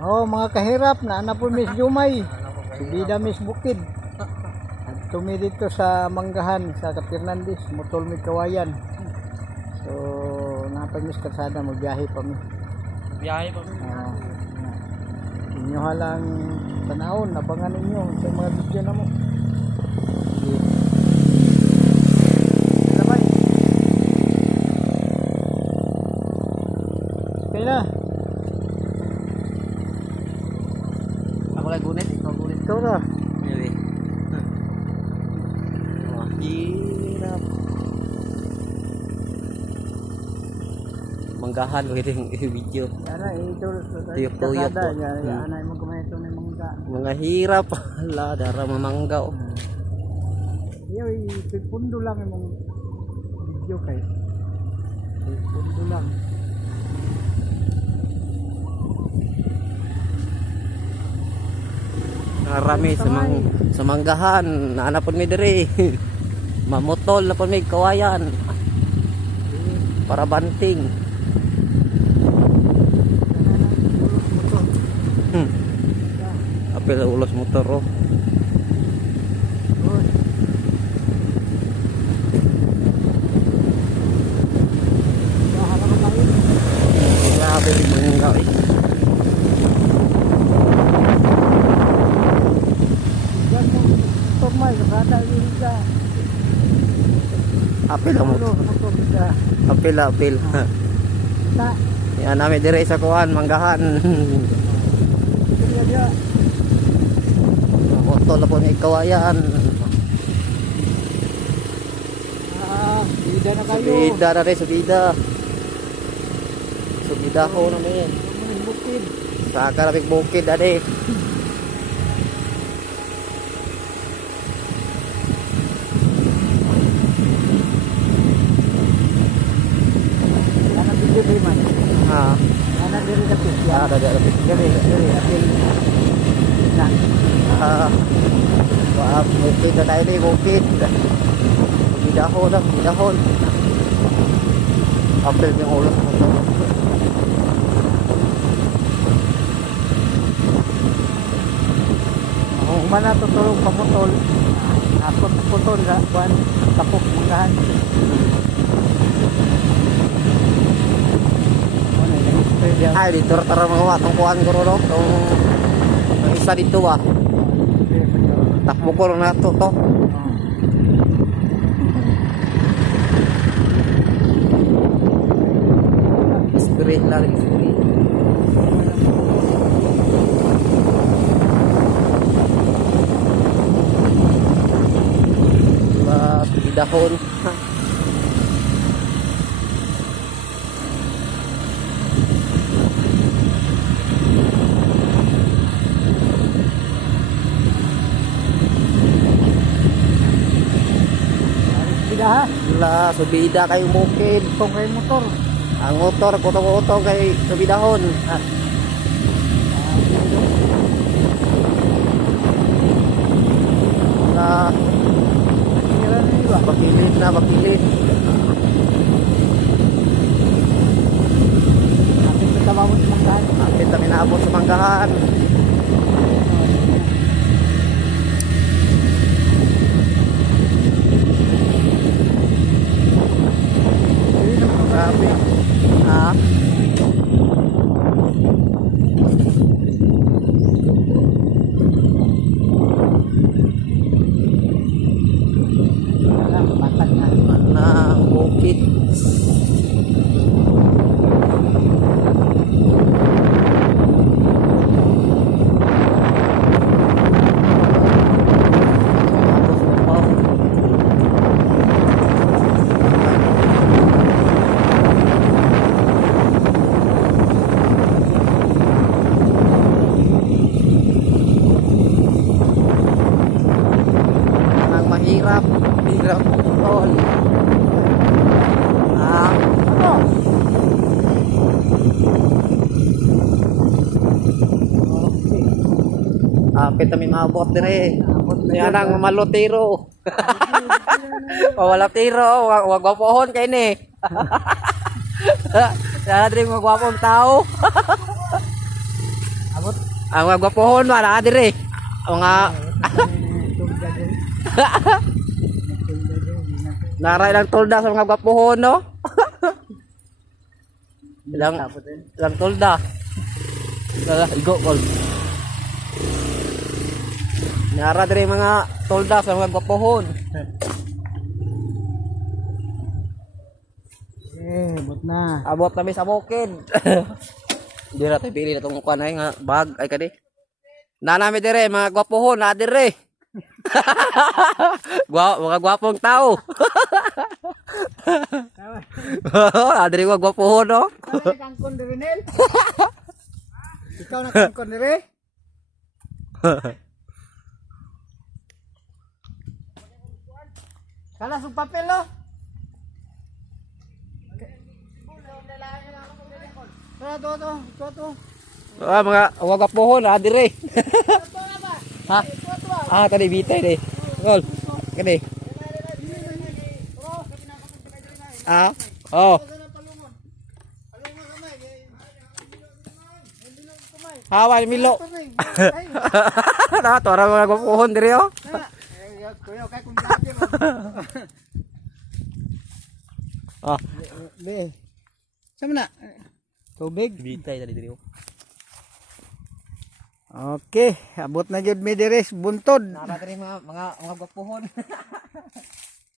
Oh, mga kahirap na po Miss Jumay. Subida Miss Bukid. At tumi dito sa Manggahan sa Fernandez, Motol mi Kawayan. So, napag Miss Karsada magbiyahe pa mi. Biyahe pa. Inyo halang tanawon, abangan ninyo sa mga video na mo. Sige. Sabay. Okay na. Ako lang gunit, ikaw gunit. Ito na. Really? Hirap. Manggahan mo yung video. Yana, ito. Tuyok-tuyok po. Yana, mo kumaito na mangga. Mga hirap. Hala, dara mamanggaw. Iyo, ipundo lang yung video kay. Ipundo lang. Narami sa manggahan. Naanapon mi diri. Mamutol na po may kawayan. Para banting. Apel ulos motor oh. Grabe yung manggaw eh. Apil ang motor. Apil. Yan namin dire sa kuhan, manggahan. Motor na po may kawayan. Bida na kayo. Subida na rin, subida. Subida ko namin. Bukid. Sa karapik bukid, ade. Yana video kay man. Ha. Yana diri na pisya. Ada Diri apil. Na. Wah, bukid na tayo ni bukid. Bidahon lang, bidahon. Apel yung ulos mo to. Kung mana tutulog pamutol. Apot putol sa kuan tapok manggahan. Ay, dito tara mga watong kuhan ko ro. Yung isa dito ba? Takbo ko na to to. Spirit lang, spirit. Wah, bidahon. Bida ha. La, subida kay bukid. Tong kay motor. Ang motor, kutong-kutong kay subidahon. La, bakilid na, bakilid. Ating katabawon sa manggahan. Apit kami naabot sa manggahan. Grabe. Ha? Patag na. Na bukid. Mahirap, hirap tol. Ano? Apit kami maabot dire. Yan ang malotero. Wala tiro, wag wapohon kay ni. Sana dire magwapong tao. Abot Ang mga gwapohon wala dire. Mga naray lang tolda sa mga gwapohon no. Ilang tolda. Igo kol. Nara dire mga tolda sa mga gwapohon. Abot na. Abot na mi sa bukid. Di na tayo pili na itong kuha na nga bag ay kadi. Nanami dire mga gwapohon na dire. Mga gwapong tao. Adri ko gwapohon no. Kangkon dire Nel. Ikaw na kangkon dire. Kala sa papel no. To. Mga gwapohon na dire. Ha? Tadi bitay de. Gol. Kani. Oh. Hawan milo. Na tora mga gwapohon dire oh. Kuya kay kung lagi mo. Be. Sama na. Tubig. Bitay tadi dire oh. Okay, abot na jud mi dire buntod. Nara dire mga gwapohon.